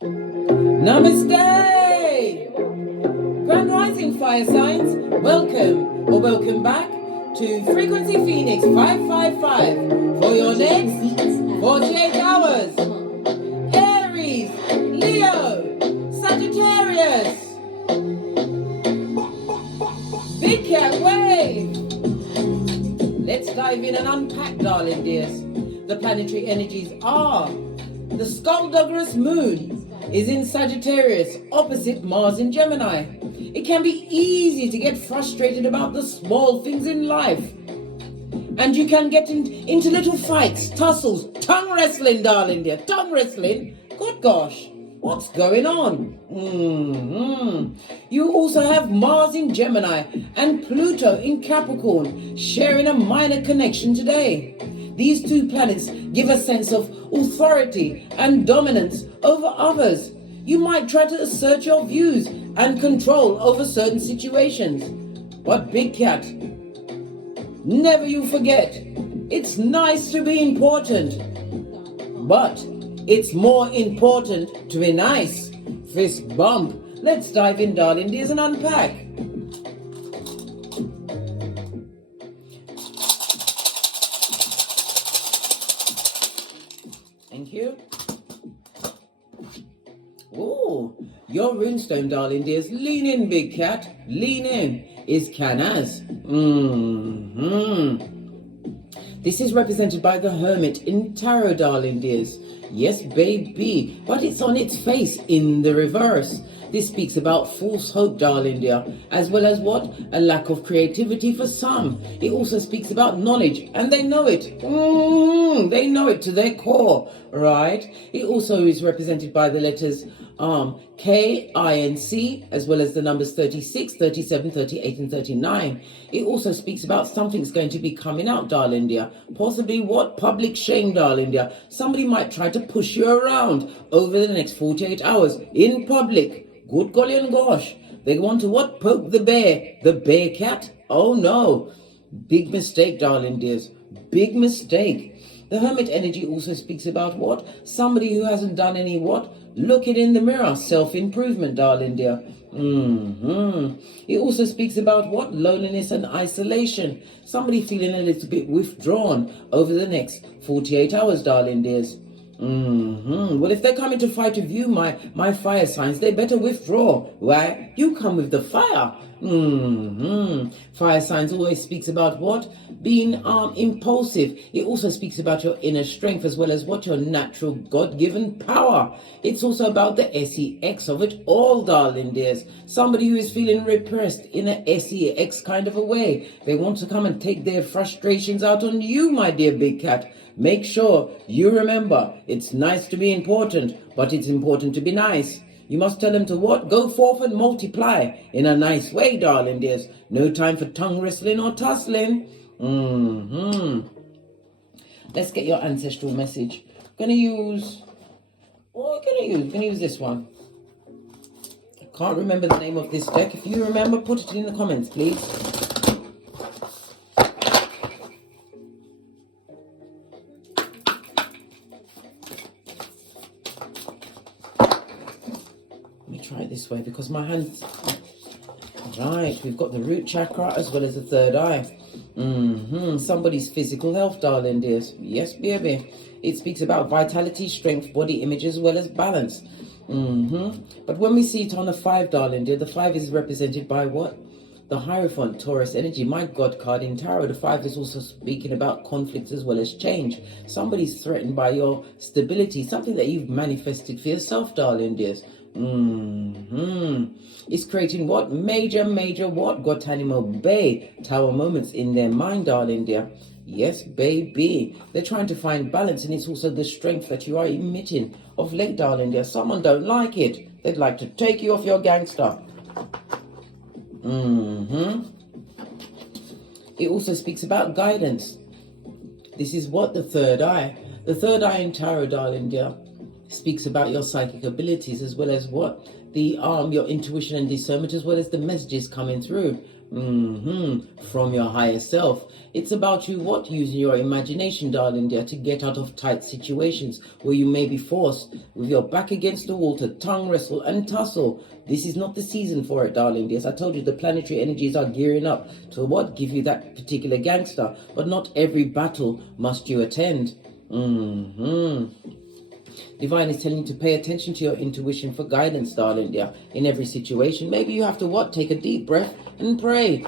Namaste! Grand Rising Fire Signs, welcome or welcome back to Frequency Phoenix 555 for your next 48 hours. Aries, Leo, Sagittarius, Big Cat Wave. Let's dive in and unpack, darling dears. The planetary energies are the Skullduggerous Moon is in Sagittarius, opposite Mars in Gemini. It can be easy to get frustrated about the small things in life. And you can get into little fights, tussles, tongue wrestling, darling dear. Tongue wrestling? Good gosh, what's going on? You also have Mars in Gemini and Pluto in Capricorn, sharing a minor connection today. These two planets give a sense of authority and dominance over others. You might try to assert your views and control over certain situations. But Big Cat, never you forget, it's nice to be important, but it's more important to be nice. Fist bump. Let's dive in, darling dears, and unpack. Thank you. Oh, your runestone, darling dears. Lean in, Big Cat. Lean in. Is Canas. This is represented by the Hermit in Tarot, darling dears. Yes, baby, but it's on its face in the reverse. This speaks about false hope, darling dear, as well as what? A lack of creativity for some. It also speaks about knowledge, and they know it. They know it to their core, right? It also is represented by the letters K, I, and C, as well as the numbers 36, 37, 38, and 39. It also speaks about something's going to be coming out, darling dear. Possibly what? Public shame, darling dear. Somebody might try to push you around over the next 48 hours in public. Good golly and gosh. They want to what? Poke the bear. The bear cat? Oh no. Big mistake, darling dears. Big mistake. The Hermit energy also speaks about what? Somebody who hasn't done any what? Looking in the mirror. Self-improvement, darling dear. It also speaks about what? Loneliness and isolation. Somebody feeling a little bit withdrawn over the next 48 hours, darling dears. Well, if they're coming to fight with you, my fire signs, they better withdraw. Why? You come with the fire. Fire signs always speaks about what? Being impulsive. It also speaks about your inner strength as well as what? Your natural God-given power. It's also about the sex of it all, darling dears. Somebody who is feeling repressed in a sex kind of a way. They want to come and take their frustrations out on you, my dear Big Cat. Make sure you remember, it's nice to be important, but it's important to be nice. You must tell them to what? Go forth and multiply in a nice way, darling dears. No time for tongue wrestling or tussling. Let's get your ancestral message. Gonna use this one. I can't remember the name of this deck. If you remember, put it in the comments, please. Try it this way because my hands. Right, we've got the root chakra as well as the third eye. Somebody's physical health, darling dears. Yes, baby. It speaks about vitality, strength, body image as well as balance. But when we see it on a 5, darling dear, the 5 is represented by what? The Hierophant, Taurus energy. My God card in Tarot, the 5 is also speaking about conflicts as well as change. Somebody's threatened by your stability, something that you've manifested for yourself, darling dears. It's creating what? Major what? Guantanamo Bay Tower moments in their mind, darling dear. Yes, baby. They're trying to find balance, and it's also the strength that you are emitting of late, darling dear. Someone don't like it. They'd like to take you off your gangster. It also speaks about guidance. This is what? The third eye. The third eye in Tarot, darling dear, speaks about your psychic abilities as well as what? the your intuition and discernment, as well as the messages coming through from your higher self. It's about you using your imagination, darling dear, to get out of tight situations where you may be forced with your back against the wall to tongue wrestle and tussle. This is not the season for it, darling dear. As I told you, the planetary energies are gearing up to give you that particular gangster, but not every battle must you attend. Divine is telling you to pay attention to your intuition for guidance, darling dear, in every situation. Maybe you have to take a deep breath and pray.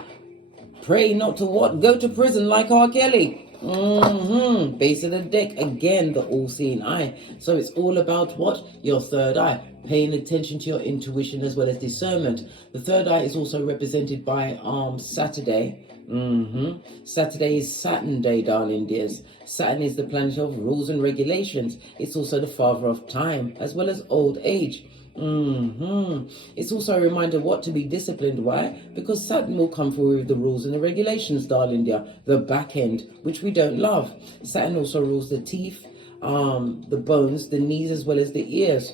Pray not to go to prison like R. Kelly. Base of the deck, again, the all-seeing eye. So it's all about your third eye. Paying attention to your intuition as well as discernment. The third eye is also represented by Saturday. Saturday is Saturn Day, darling dears. Saturn is the planet of rules and regulations. It's also the father of time as well as old age. It's also a reminder what to be disciplined. Why? Because Saturn will come through with the rules and the regulations, darling dear. The back end, which we don't love. Saturn also rules the teeth, the bones, the knees, as well as the ears.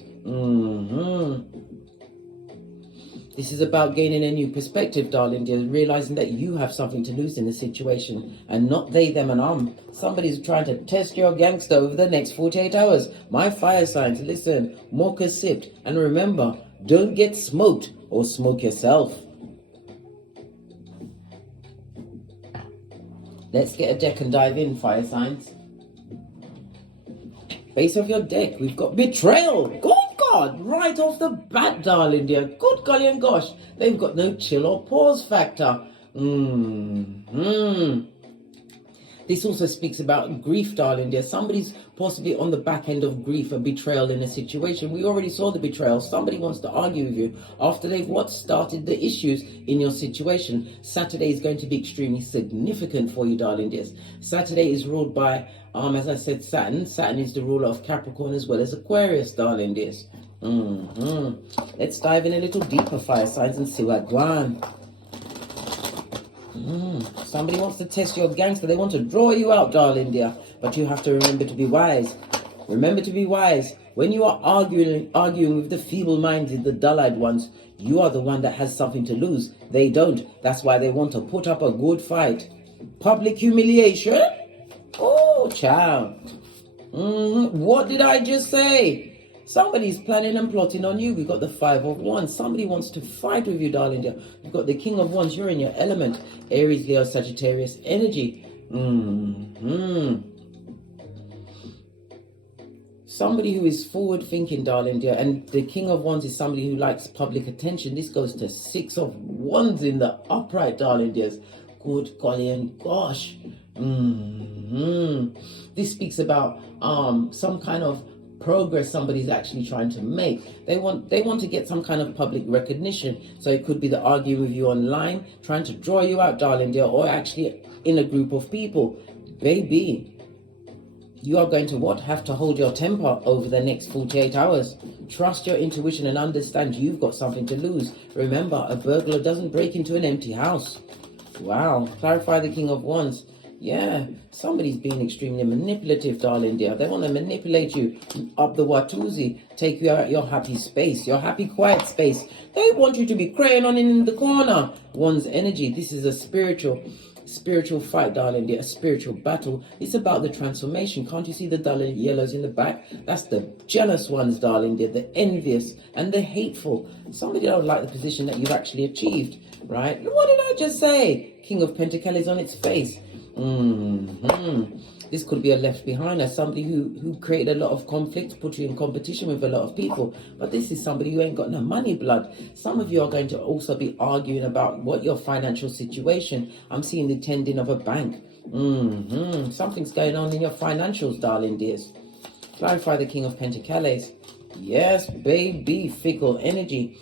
This is about gaining a new perspective, darling dear, realizing that you have something to lose in the situation and not they, them, and Somebody's trying to test your gangster over the next 48 hours. My fire signs, listen, mocha sipped, and remember, don't get smoked or smoke yourself. Let's get a deck and dive in, fire signs. Base of your deck, we've got Betrayal. Good God, right off the bat, darling dear. Good golly and gosh, they've got no chill or pause factor. This also speaks about grief, darling dear. Somebody's possibly on the back end of grief, a betrayal in a situation. We already saw the betrayal. Somebody wants to argue with you after they've started the issues in your situation. Saturday is going to be extremely significant for you, darling dears. Saturday is ruled by, as I said, Saturn. Saturn is the ruler of Capricorn as well as Aquarius, darling dears. Let's dive in a little deeper, fire signs, and see what goes on. Somebody wants to test your gangster. They want to draw you out, darling dear. But you have to remember to be wise. Remember to be wise. When you are arguing with the feeble-minded, the dull-eyed ones, you are the one that has something to lose. They don't. That's why they want to put up a good fight. Public humiliation? Oh, child. What did I just say? Somebody's planning and plotting on you. We've got the 5 of Wands. Somebody wants to fight with you, darling dear. You've got the King of Wands. You're in your element. Aries, Leo, Sagittarius energy. Somebody who is forward thinking, darling dear. And the King of Wands is somebody who likes public attention. This goes to 6 of Wands in the upright, darling dears. Good golly and gosh. This speaks about some kind of progress somebody's actually trying to make. They want to get some kind of public recognition. So it could be the argue with you online, trying to draw you out, darling dear, or actually in a group of people. Baby, you are going to have to hold your temper over the next 48 hours. Trust your intuition and understand you've got something to lose. Remember, a burglar doesn't break into an empty house. Wow. Clarify the King of Wands. Yeah, somebody's being extremely manipulative, darling dear. They want to manipulate you up the Watusi, take you out your happy space, your happy quiet space. They want you to be crying on in the corner. One's energy. This is a spiritual fight, darling dear, a spiritual battle. It's about the transformation. Can't you see the dull yellows in the back? That's the jealous ones, darling dear, the envious and the hateful. Somebody don't like the position that you've actually achieved, right? What did I just say? King of Pentacles on its face. This could be a left behinder, somebody who created a lot of conflict, put you in competition with a lot of people. But this is somebody who ain't got no money, blood. Some of you are going to also be arguing about what your financial situation. I'm seeing the tending of a bank. Something's going on in your financials, darling dears. Clarify the King of Pentacles. Yes, baby, fickle energy.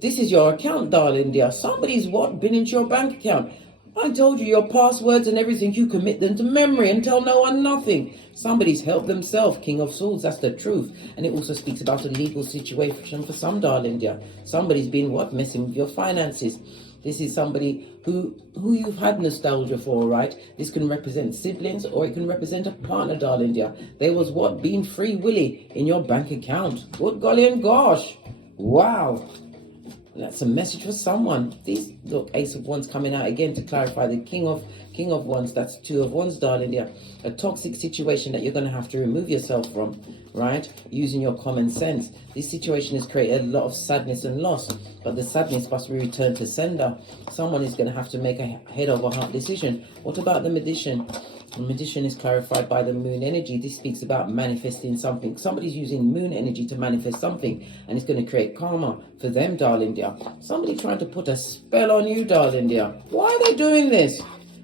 This is your account, darling dear. Somebody's been into your bank account. I told you your passwords and everything, you commit them to memory and tell no one nothing. Somebody's helped themselves, King of Swords, that's the truth. And it also speaks about a legal situation for some, darling dear. Somebody's been messing with your finances. This is somebody who you've had nostalgia for, right? This can represent siblings or it can represent a partner, darling dear. There was what? Being free willy in your bank account. Good golly and gosh. Wow. That's a message for someone. These, look, Ace of Wands coming out again to clarify the King of Wands. That's Two of Wands, darling dear. A toxic situation that you're going to have to remove yourself from, right? Using your common sense. This situation has created a lot of sadness and loss, but the sadness must be returned to sender. Someone is going to have to make a head over heart decision. What about the Magician? The Magician is clarified by the moon energy. This speaks about manifesting something. Somebody's using moon energy to manifest something, and it's going to create karma for them, darling dear. Somebody trying to put a spell on you, darling dear. Why are they doing this?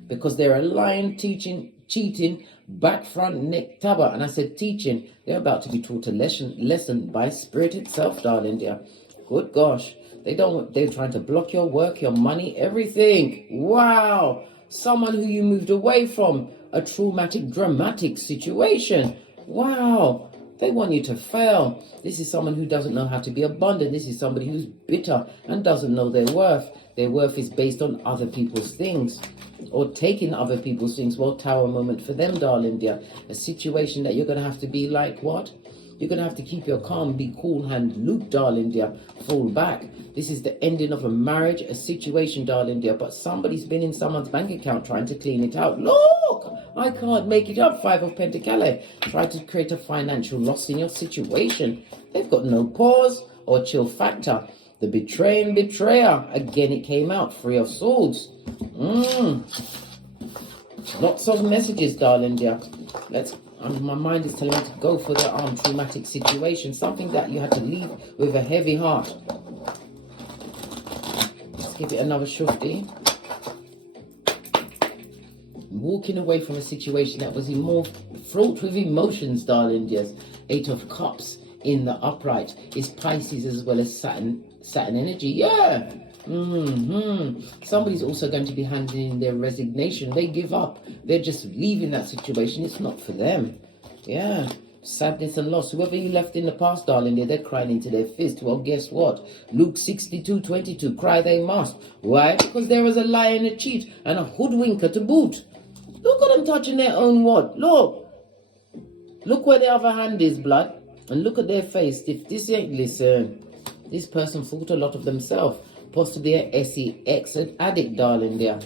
Because they're a lying, teaching, cheating, back, front, neck, tabber. And I said teaching. They're about to be taught a lesson by spirit itself, darling dear. Good gosh. They're trying to block your work, your money, everything. Wow. Someone who you moved away from. A traumatic, dramatic situation. Wow. They want you to fail. This is someone who doesn't know how to be abundant. This is somebody who's bitter and doesn't know their worth. Their worth is based on other people's things, or taking other people's things. Well, tower moment for them, darling dear. A situation that you're going to have to be like what? You're going to have to keep your calm, be cool hand, Luke, darling dear. Fall back. This is the ending of a marriage, a situation, darling dear. But somebody's been in someone's bank account trying to clean it out. Look, I can't make it up. 5 of Pentacles. Try to create a financial loss in your situation. They've got no pause or chill factor. The betraying betrayer. Again, it came out. 3 of Swords. Lots of messages, darling dear. My mind is telling me to go for the traumatic situation. Something that you had to leave with a heavy heart. Let's give it another shufti. Walking away from a situation that was fraught with emotions, darling dears. 8 of Cups in the upright is Pisces as well as Saturn energy. Yeah. Somebody's also going to be handing in their resignation. They give up. They're just leaving that situation. It's not for them. Yeah. Sadness and loss. Whoever you left in the past, darling, they're crying into their fist. Well, guess what? Luke 62:22. Cry they must. Why? Because there was a lie and a cheat and a hoodwinker to boot. Look at them touching their own what? Look. Look where the other hand is, blood. And look at their face. If this ain't, listen, this person thought a lot of themselves. Possibly a sex addict, darling dear.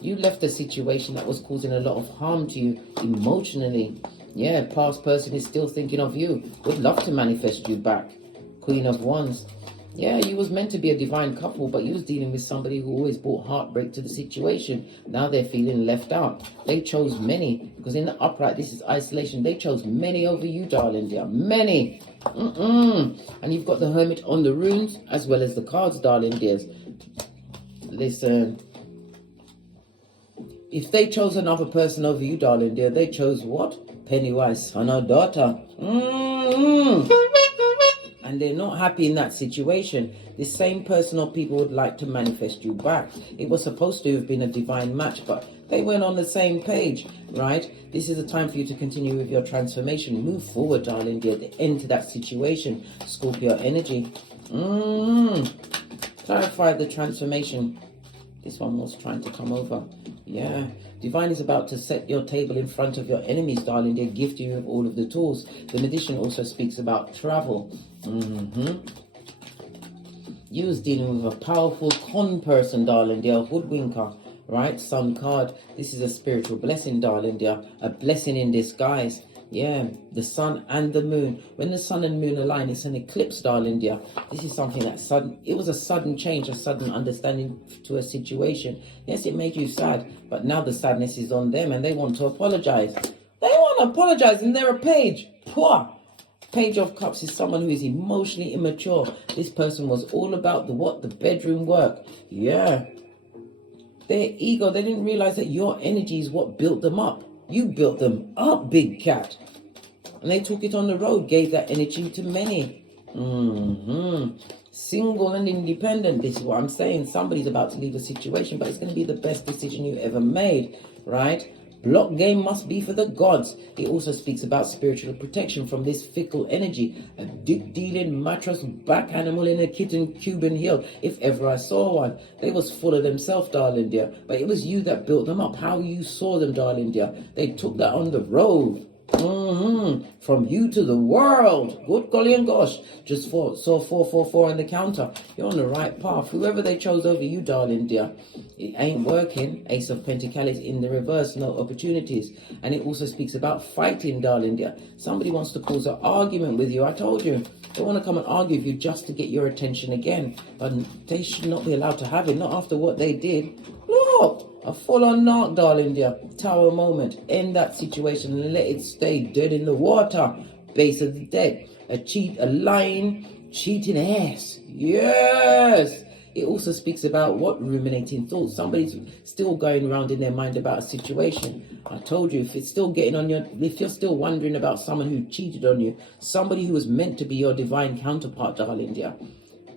You left a situation that was causing a lot of harm to you emotionally. Yeah, past person is still thinking of you. Would love to manifest you back. Queen of Wands. Yeah, you was meant to be a divine couple, but you was dealing with somebody who always brought heartbreak to the situation. Now they're feeling left out. They chose many, because in the upright, this is isolation. They chose many over you, darling dear. Many. And you've got the Hermit on the runes, as well as the cards, darling dears. Listen. If they chose another person over you, darling dear, they chose what? Pennywise, son or daughter. And they're not happy in that situation. This same person or people would like to manifest you back. It was supposed to have been a divine match, but they weren't on the same page, right? This is a time for you to continue with your transformation. Move forward, darling dear. The end to that situation. Scorpio energy. Clarify the transformation. This one was trying to come over. Yeah. Divine is about to set your table in front of your enemies, darling. They gift you with all of the tools. The Magician also speaks about travel. You was dealing with a powerful con person, darling dear. Hoodwinker, right? Sun card. This is a spiritual blessing, darling dear. A blessing in disguise. Yeah, the sun and the moon. When the sun and moon align, it's an eclipse, darling dear. This is something that's sudden. It was a sudden change, a sudden understanding to a situation. Yes, it made you sad, but now the sadness is on them and they want to apologize. They want to apologize and they're a page. Poor. Page of Cups is someone who is emotionally immature. This person was all about the bedroom work. Yeah. Their ego, they didn't realize that your energy is what built them up. You built them up, big cat. And they took it on the road, gave that energy to many. Single and independent. This is what I'm saying. Somebody's about to leave a situation, but it's going to be the best decision you ever made, right? Block game must be for the gods. It also speaks about spiritual protection from this fickle energy. A dick-dealing mattress back animal in a kitten Cuban hill, if ever I saw one. They was full of themselves, darling dear. But it was you that built them up. How you saw them, darling dear. They took that on the road. From you to the world. Good golly and gosh. Just saw 444 on the counter. You're on the right path. Whoever they chose over you, darling dear, it ain't working. Ace of Pentacles in the reverse, no opportunities. And it also speaks about fighting, darling dear. Somebody wants to cause an argument with you. I told you. They want to come and argue with you just to get your attention again. But they should not be allowed to have it. Not after what they did. Look. A full-on knock, darling dear. Tower moment. End that situation and let it stay dead in the water. Base of the deck. A cheat, a lying, cheating ass. Yes. It also speaks about what? Ruminating thoughts. Somebody's still going around in their mind about a situation. I told you, if it's still getting on your, if you're still wondering about someone who cheated on you, somebody who was meant to be your divine counterpart, darling dear,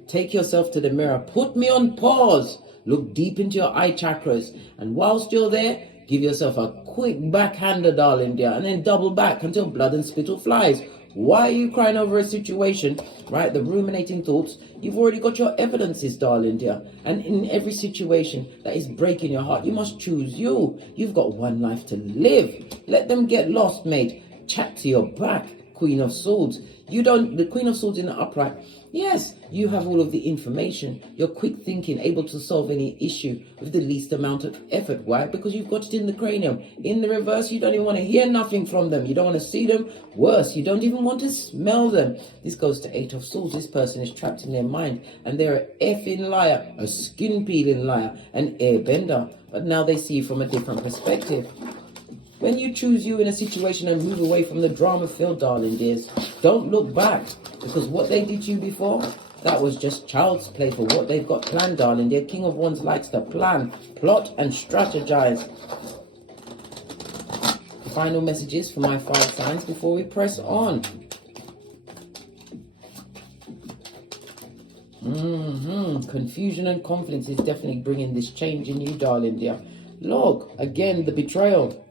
take yourself to the mirror. Put me on pause. Look deep into your eye chakras. And whilst you're there, give yourself a quick backhander, darling dear. And then double back until blood and spittle flies. Why are you crying over a situation, right? The ruminating thoughts. You've already got your evidences, darling dear. And in every situation that is breaking your heart, you must choose you. You've got one life to live. Let them get lost, mate. Chat to your back, Queen of Swords. You don't, the Queen of Swords in the upright. Yes, you have all of the information. You're quick thinking, able to solve any issue with the least amount of effort. Why? Because you've got it in the cranium. In the reverse, you don't even want to hear nothing from them. You don't want to see them. Worse, you don't even want to smell them. This goes to Eight of Swords. This person is trapped in their mind. And they're an effing liar, a skin-peeling liar, an airbender. But now they see you from a different perspective. When you choose you in a situation and move away from the drama field, darling dears, don't look back, because what they did to you before, that was just child's play for what they've got planned, darling dear. King of Wands likes to plan, plot and strategize. Final messages for my 5 signs before we press on. Confusion and confidence is definitely bringing this change in you, darling dear. Look, again, the betrayal.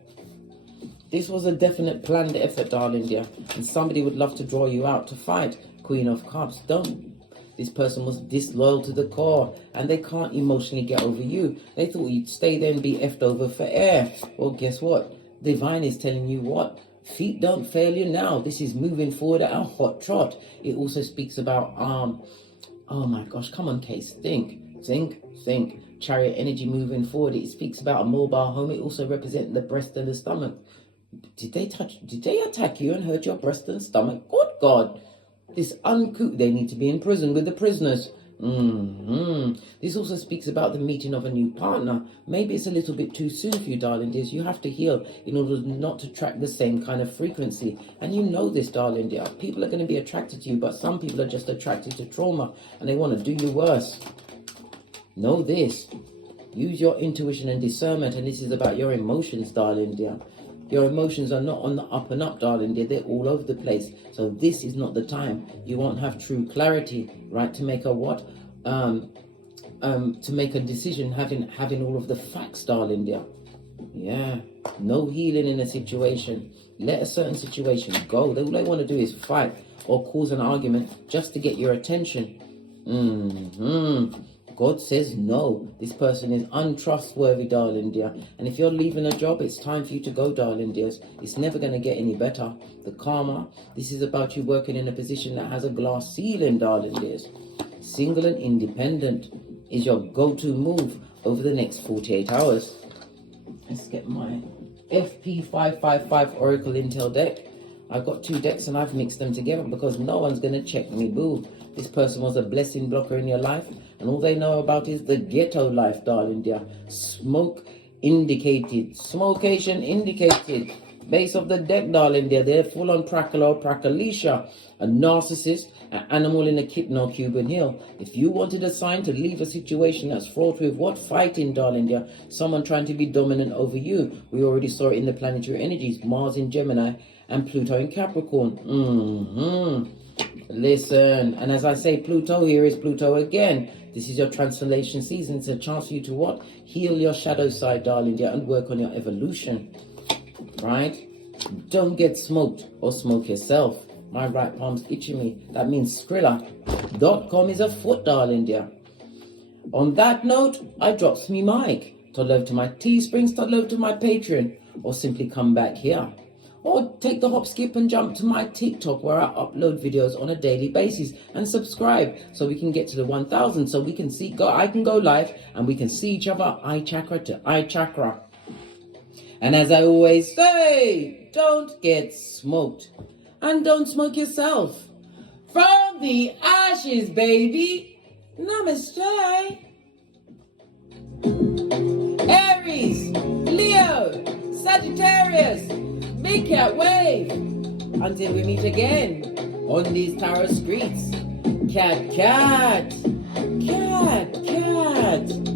This was a definite planned effort, darling dear. And somebody would love to draw you out to fight. Queen of Cups. Don't. This person was disloyal to the core. And they can't emotionally get over you. They thought you'd stay there and be effed over for air. Well, guess what? Divine is telling you what? Feet don't fail you now. This is moving forward at a hot trot. It also speaks about, oh my gosh, come on, Case. Think. Chariot energy moving forward. It speaks about a mobile home. It also represents the breast and the stomach. Did they attack you and hurt your breast and stomach? Good God. This uncouth, they need to be in prison with the prisoners. This also speaks about the meeting of a new partner. Maybe it's a little bit too soon for you, darling dears. You have to heal in order not to attract the same kind of frequency. And you know this, darling dear. People are going to be attracted to you, but some people are just attracted to trauma and they want to do you worse. Know this. Use your intuition and discernment, and this is about your emotions, darling dear. Your emotions are not on the up and up, darling dear. They're all over the place. So this is not the time. You won't have true clarity, right, to make a what? To make a decision, having all of the facts, darling dear. Yeah. No healing in a situation. Let a certain situation go. All they want to do is fight or cause an argument just to get your attention. God says no. This person is untrustworthy, darling dear. And if you're leaving a job, it's time for you to go, darling dears. It's never going to get any better. The karma, this is about you working in a position that has a glass ceiling, darling dears. Single and independent is your go-to move over the next 48 hours. Let's get my FP555 Oracle Intel deck. I've got 2 decks and I've mixed them together because no one's going to check me, boo. This person was a blessing blocker in your life, and all they know about is the ghetto life, darling dear. Smoke indicated. Smokeation indicated. Base of the deck, darling dear. They're full on prackle or prackalisha. A narcissist, an animal in a kitten or Cuban hill. If you wanted a sign to leave a situation that's fraught with what? Fighting, darling dear. Someone trying to be dominant over you. We already saw it in the planetary energies. Mars in Gemini and Pluto in Capricorn. Listen, and as I say Pluto, here is Pluto again. This is your transformation season. It's a chance for you to what? Heal your shadow side, darling dear, and work on your evolution. right? Don't get smoked or smoke yourself. My right palm's itching me. That means Skrilla.com is afoot, darling dear. On that note, I drops me mic. Toddle over to my Teesprings, toddle over to my Patreon, or simply come back here. Or take the hop, skip and jump to my TikTok where I upload videos on a daily basis, and subscribe so we can get to the 1,000 so we can I can go live and we can see each other eye chakra to eye chakra. And as I always say, don't get smoked and don't smoke yourself. From the ashes, baby. Namaste. Aries, Leo, Sagittarius, Big Cat Wave. Until we meet again on these tarot streets. Cat, cat, cat, cat.